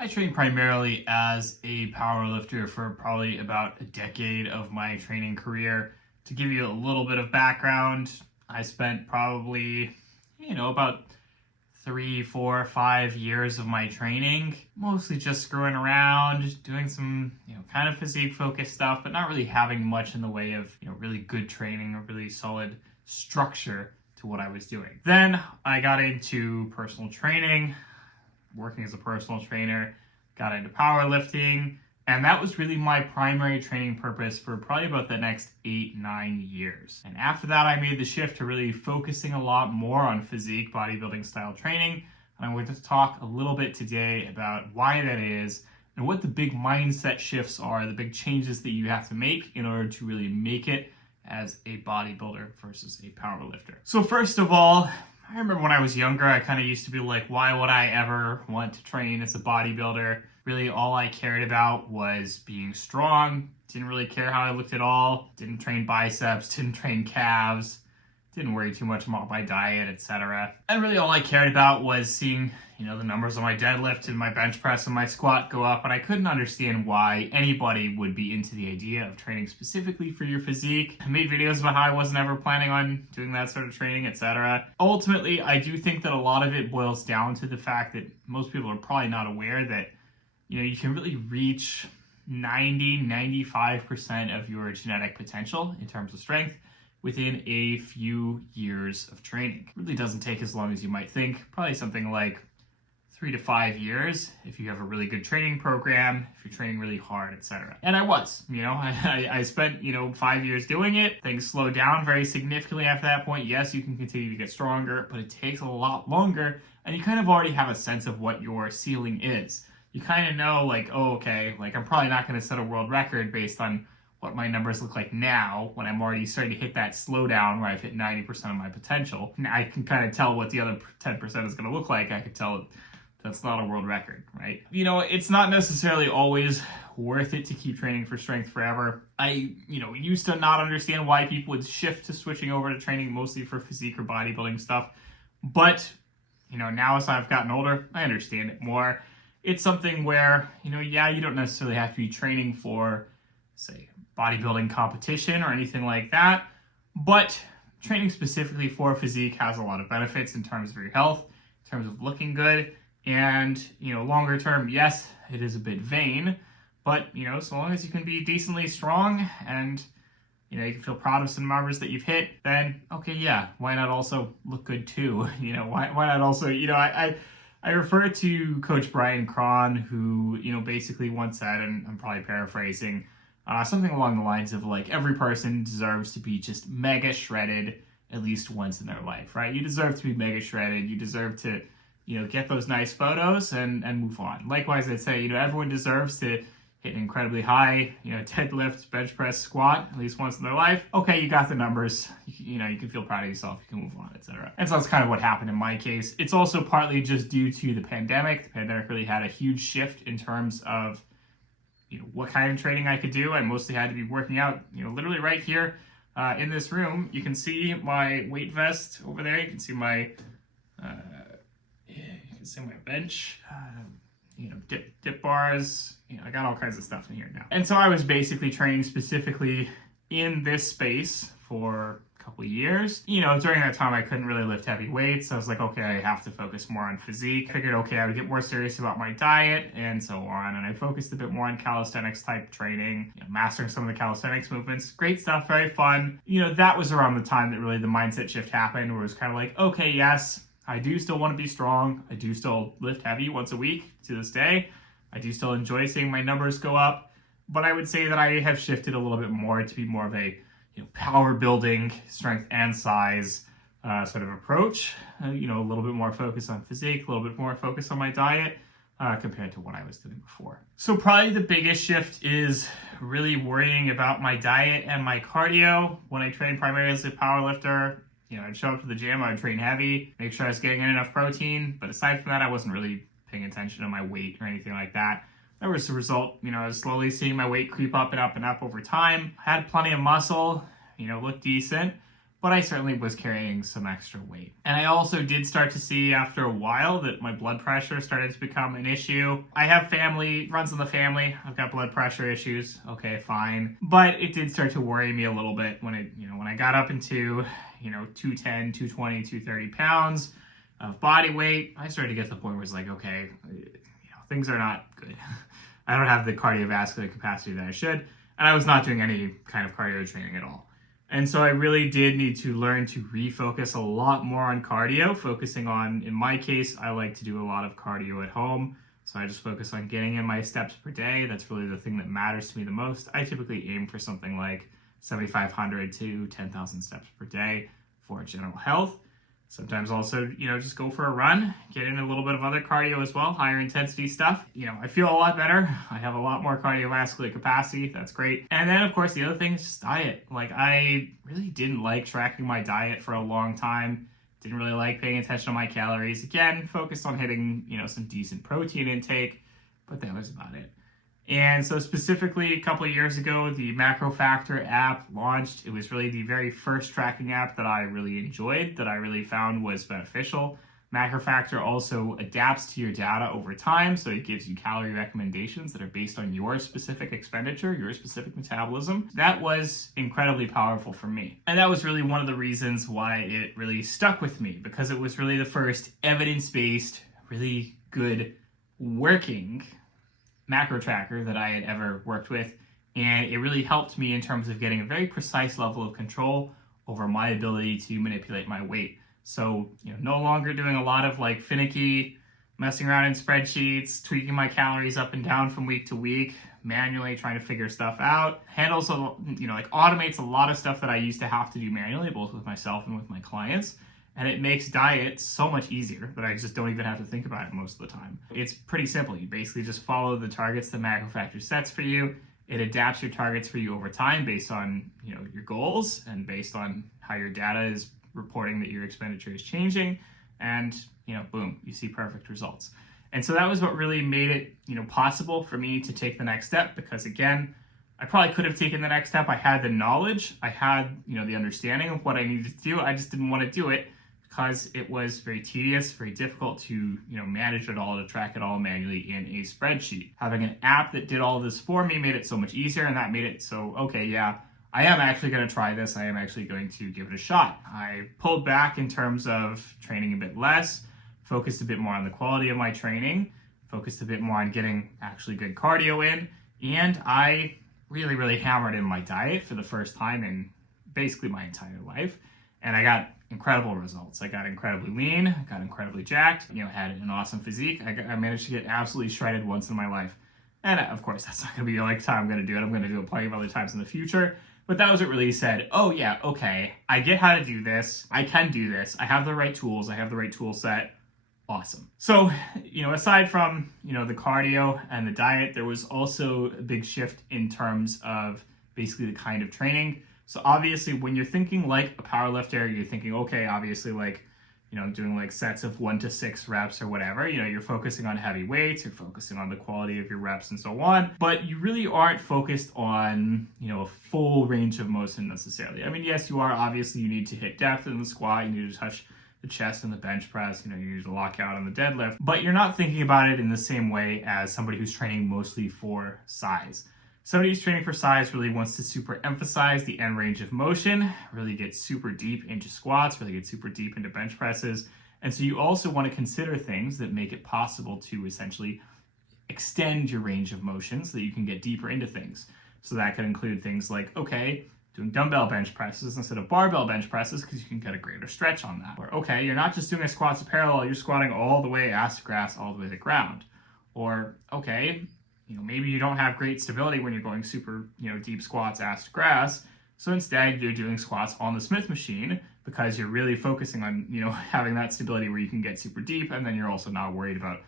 I trained primarily as a powerlifter for probably about a decade of my training career. To give you a little bit of background, I spent probably, about 3, 4, 5 years of my training, mostly just screwing around, doing some, kind of physique focused stuff, but not really having much in the way of, really good training or really solid structure to what I was doing. Then I got into personal training, working as a personal trainer, got into powerlifting, and that was really my primary training purpose for probably about the next 8-9 years. And after that, I made the shift to really focusing a lot more on physique bodybuilding style training. And I'm going to talk a little bit today about why that is and what the big mindset shifts are, the big changes that you have to make in order to really make it as a bodybuilder versus a powerlifter. So first of all, I remember when I was younger, I kind of used to be like, why would I ever want to train as a bodybuilder? Really, all I cared about was being strong. Didn't really care how I looked at all. Didn't train biceps, didn't train calves. Didn't worry too much about my diet, etc. And really all I cared about was seeing, the numbers on my deadlift and my bench press and my squat go up. And I couldn't understand why anybody would be into the idea of training specifically for your physique. I made videos about how I wasn't ever planning on doing that sort of training, etc. Ultimately, I do think that a lot of it boils down to the fact that most people are probably not aware that, you can really reach 90-95% of your genetic potential in terms of strength within a few years of training. It really doesn't take as long as you might think. Probably something like 3 to 5 years if you have a really good training program, if you're training really hard, etc. And I was, I spent, 5 years doing it. Things slowed down very significantly after that point. Yes, you can continue to get stronger, but it takes a lot longer, and you kind of already have a sense of what your ceiling is. You kind of know, I'm probably not going to set a world record based on what my numbers look like now when I'm already starting to hit that slowdown where I've hit 90% of my potential. And I can kind of tell what the other 10% is going to look like. I could tell that's not a world record, right? It's not necessarily always worth it to keep training for strength forever. I, used to not understand why people would shift to switching over to training mostly for physique or bodybuilding stuff. But, now as I've gotten older, I understand it more. It's something where, you don't necessarily have to be training for, say, bodybuilding competition or anything like that, but training specifically for physique has a lot of benefits in terms of your health, in terms of looking good, and, longer term, yes, it is a bit vain, but, so long as you can be decently strong and, you can feel proud of some numbers that you've hit, then, okay, yeah, why not also look good too? Why not also, I refer to Coach Brian Cron, who, basically once said, and I'm probably paraphrasing, something along the lines of every person deserves to be just mega shredded at least once in their life, right? You deserve to be mega shredded. You deserve to, get those nice photos and move on. Likewise, I'd say, everyone deserves to hit an incredibly high, deadlift, bench press, squat at least once in their life. Okay, you got the numbers. You can feel proud of yourself. You can move on, etc. And so that's kind of what happened in my case. It's also partly just due to the pandemic. The pandemic really had a huge shift in terms of, what kind of training I could do. I mostly had to be working out, literally right here in this room. You can see my weight vest over there. You can see my, bench. Dip bars. I got all kinds of stuff in here now. And so I was basically training specifically in this space for a couple of years. During that time, I couldn't really lift heavy weights. I was like, okay, I have to focus more on physique. I figured, okay, I would get more serious about my diet and so on. And I focused a bit more on calisthenics type training, mastering some of the calisthenics movements. Great stuff, very fun. That was around the time that really the mindset shift happened, where it was kind of like, okay, yes, I do still want to be strong. I do still lift heavy once a week to this day. I do still enjoy seeing my numbers go up, but I would say that I have shifted a little bit more to be more of a power building, strength and size sort of approach. A little bit more focus on physique, a little bit more focus on my diet compared to what I was doing before. So probably the biggest shift is really worrying about my diet and my cardio. When I trained primarily as a powerlifter, I'd show up to the gym, I'd train heavy, make sure I was getting in enough protein, but aside from that, I wasn't really paying attention to my weight or anything like that. That was the result, I was slowly seeing my weight creep up and up and up over time. I had plenty of muscle, looked decent, but I certainly was carrying some extra weight. And I also did start to see after a while that my blood pressure started to become an issue. I have family, runs in the family. I've got blood pressure issues. Okay, fine. But it did start to worry me a little bit when when I got up into, 210, 220, 230 pounds of body weight. I started to get to the point where it's like, okay, things are not good. I don't have the cardiovascular capacity that I should, and I was not doing any kind of cardio training at all. And so I really did need to learn to refocus a lot more on cardio, focusing on, in my case, I like to do a lot of cardio at home. So I just focus on getting in my steps per day. That's really the thing that matters to me the most. I typically aim for something like 7,500 to 10,000 steps per day for general health. Sometimes also, just go for a run, get in a little bit of other cardio as well, higher intensity stuff. I feel a lot better. I have a lot more cardiovascular capacity. That's great. And then, of course, the other thing is just diet. I really didn't like tracking my diet for a long time. Didn't really like paying attention to my calories. Again, focused on hitting, some decent protein intake, but that was about it. And so specifically a couple of years ago, the Macro Factor app launched. It was really the very first tracking app that I really enjoyed, that I really found was beneficial. Macro Factor also adapts to your data over time, so it gives you calorie recommendations that are based on your specific expenditure, your specific metabolism. That was incredibly powerful for me. And that was really one of the reasons why it really stuck with me, because it was really the first evidence-based, really good working macro tracker that I had ever worked with, and it really helped me in terms of getting a very precise level of control over my ability to manipulate my weight. So, no longer doing a lot of finicky messing around in spreadsheets, tweaking my calories up and down from week to week, manually trying to figure stuff out. Handles, automates a lot of stuff that I used to have to do manually, both with myself and with my clients. And it makes diet so much easier that I just don't even have to think about it most of the time. It's pretty simple. You basically just follow the targets the Macro Factor sets for you. It adapts your targets for you over time based on, your goals and based on how your data is reporting that your expenditure is changing. And, boom, you see perfect results. And so that was what really made it, possible for me to take the next step, because again, I probably could have taken the next step. I had the knowledge, I had, the understanding of what I needed to do. I just didn't want to do it because it was very tedious, very difficult to, manage it all, to track it all manually in a spreadsheet. Having an app that did all of this for me made it so much easier, and that made it so, okay, yeah, I am actually going to try this. I am actually going to give it a shot. I pulled back in terms of training a bit less, focused a bit more on the quality of my training, focused a bit more on getting actually good cardio in, and I really, really hammered in my diet for the first time in basically my entire life. And I got incredible results. I got incredibly lean, got incredibly jacked, had an awesome physique. I managed to get absolutely shredded once in my life. And of course, that's not going to be the only time I'm going to do it. I'm going to do it plenty of other times in the future. But that was what really said, oh yeah, okay, I get how to do this. I can do this. I have the right tools. I have the right tool set. Awesome. So, aside from, the cardio and the diet, there was also a big shift in terms of basically the kind of training. So obviously when you're thinking like a powerlifter, you're thinking, okay, obviously doing sets of 1 to 6 reps or whatever, you're focusing on heavy weights, you're focusing on the quality of your reps and so on, but you really aren't focused on, a full range of motion necessarily. I mean, yes, you are. Obviously you need to hit depth in the squat, you need to touch the chest and the bench press, you need to lock out on the deadlift, but you're not thinking about it in the same way as somebody who's training mostly for size. Somebody who's training for size really wants to super emphasize the end range of motion, really get super deep into squats, really get super deep into bench presses. And so you also want to consider things that make it possible to essentially extend your range of motion so that you can get deeper into things. So that could include things like, okay, doing dumbbell bench presses instead of barbell bench presses because you can get a greater stretch on that. Or, okay, you're not just doing a squats to parallel, you're squatting all the way ass to grass, all the way to ground. Or, okay, maybe you don't have great stability when you're going super, deep squats, ass to grass. So instead, you're doing squats on the Smith machine because you're really focusing on, having that stability where you can get super deep. And then you're also not worried about,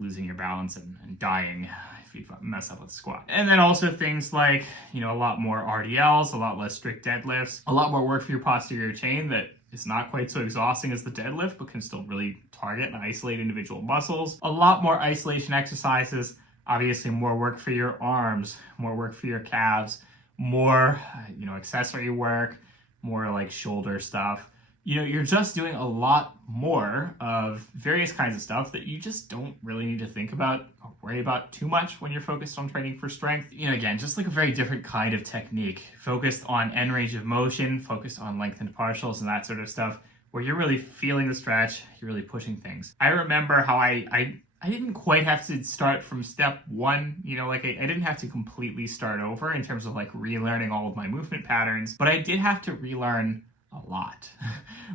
losing your balance and dying if you mess up with the squat. And then also things like, a lot more RDLs, a lot less strict deadlifts, a lot more work for your posterior chain that is not quite so exhausting as the deadlift, but can still really target and isolate individual muscles. A lot more isolation exercises. Obviously more work for your arms, more work for your calves, more, accessory work, more like shoulder stuff, you know, you're just doing a lot more of various kinds of stuff that you just don't really need to think about or worry about too much when you're focused on training for strength. You know, again, just like a very different kind of technique, focused on end range of motion, focused on lengthened partials and that sort of stuff, where you're really feeling the stretch, you're really pushing things. I remember how I didn't quite have to start from step one, you know, like I didn't have to completely start over in terms of like relearning all of my movement patterns, but I did have to relearn a lot.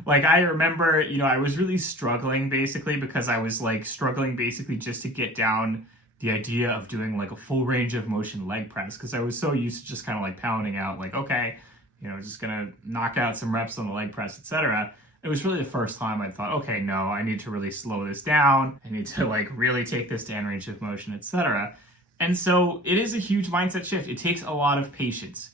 Like I remember, you know, I was really struggling basically because I was like struggling basically just to get down the idea of doing like a full range of motion leg press, because I was so used to just kind of like pounding out like, okay, you know, just gonna knock out some reps on the leg press, etc. It was really the first time I thought, okay, no, I need to really slow this down. I need to like really take this to end range of motion, etc. And so it is a huge mindset shift. It takes a lot of patience.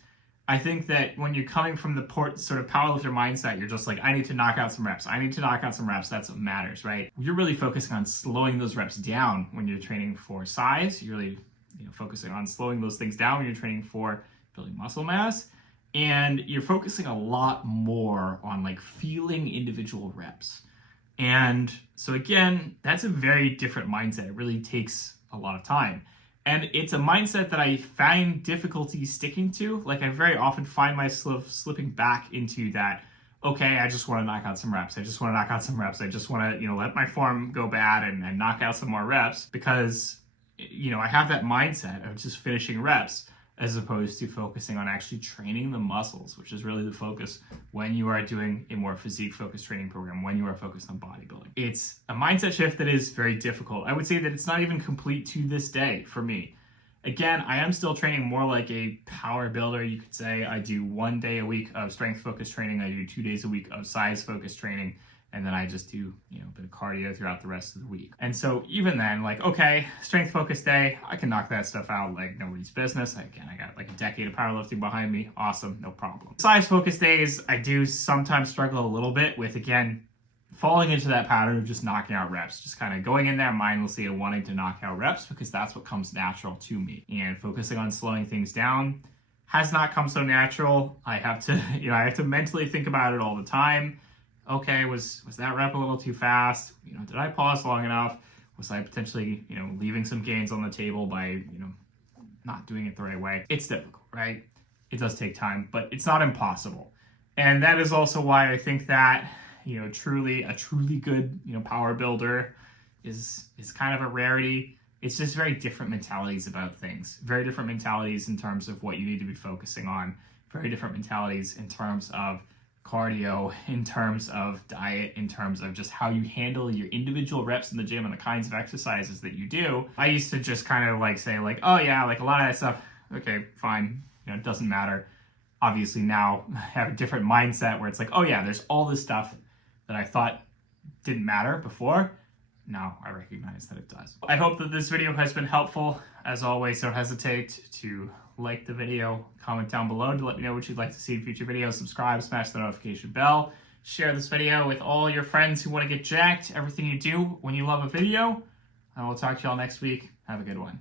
I think that when you're coming from the sort of powerlifter mindset, you're just like, I need to knock out some reps. I need to knock out some reps. That's what matters, right? You're really focusing on slowing those reps down when you're training for size. You're really, you know, focusing on slowing those things down when you're training for building muscle mass. And you're focusing a lot more on like feeling individual reps. And so again, that's a very different mindset. It really takes a lot of time. And it's a mindset that I find difficulty sticking to. Like I very often find myself slipping back into that, okay, I just want to knock out some reps. I just want to knock out some reps. I just want to, you know, let my form go bad and knock out some more reps, because, you know, I have that mindset of just finishing reps, as opposed to focusing on actually training the muscles, which is really the focus when you are doing a more physique-focused training program, when you are focused on bodybuilding. It's a mindset shift that is very difficult. I would say that it's not even complete to this day for me. Again, I am still training more like a power builder, you could say. I do 1 day a week of strength-focused training. I do 2 days a week of size-focused training. And then I just do, you know, a bit of cardio throughout the rest of the week. And so even then, like, okay, strength focused day, I can knock that stuff out like nobody's business. Again, I got like a decade of powerlifting behind me. Awesome, no problem. Size focused days, I do sometimes struggle a little bit with, again, falling into that pattern of just knocking out reps, just kind of going in there mindlessly and wanting to knock out reps because that's what comes natural to me. And focusing on slowing things down has not come so natural. I have to, you know, I have to mentally think about it all the time. Okay, was that rep a little too fast? You know, did I pause long enough? Was I potentially, you know, leaving some gains on the table by, you know, not doing it the right way? It's difficult, right? It does take time, but it's not impossible. And that is also why I think that, you know, a truly good, you know, power builder is kind of a rarity. It's just very different mentalities about things. Very different mentalities in terms of what you need to be focusing on. Very different mentalities in terms of cardio, in terms of diet, in terms of just how you handle your individual reps in the gym and the kinds of exercises that you do. I used to just kind of like say like, oh yeah, like a lot of that stuff, okay, fine, you know, it doesn't matter. Obviously now I have a different mindset where it's like, oh yeah, there's all this stuff that I thought didn't matter before. Now I recognize that it does. I hope that this video has been helpful. As always, don't hesitate to like the video, comment down below to let me know what you'd like to see in future videos, subscribe, smash the notification bell, share this video with all your friends who want to get jacked, everything you do when you love a video. I will talk to y'all next week. Have a good one.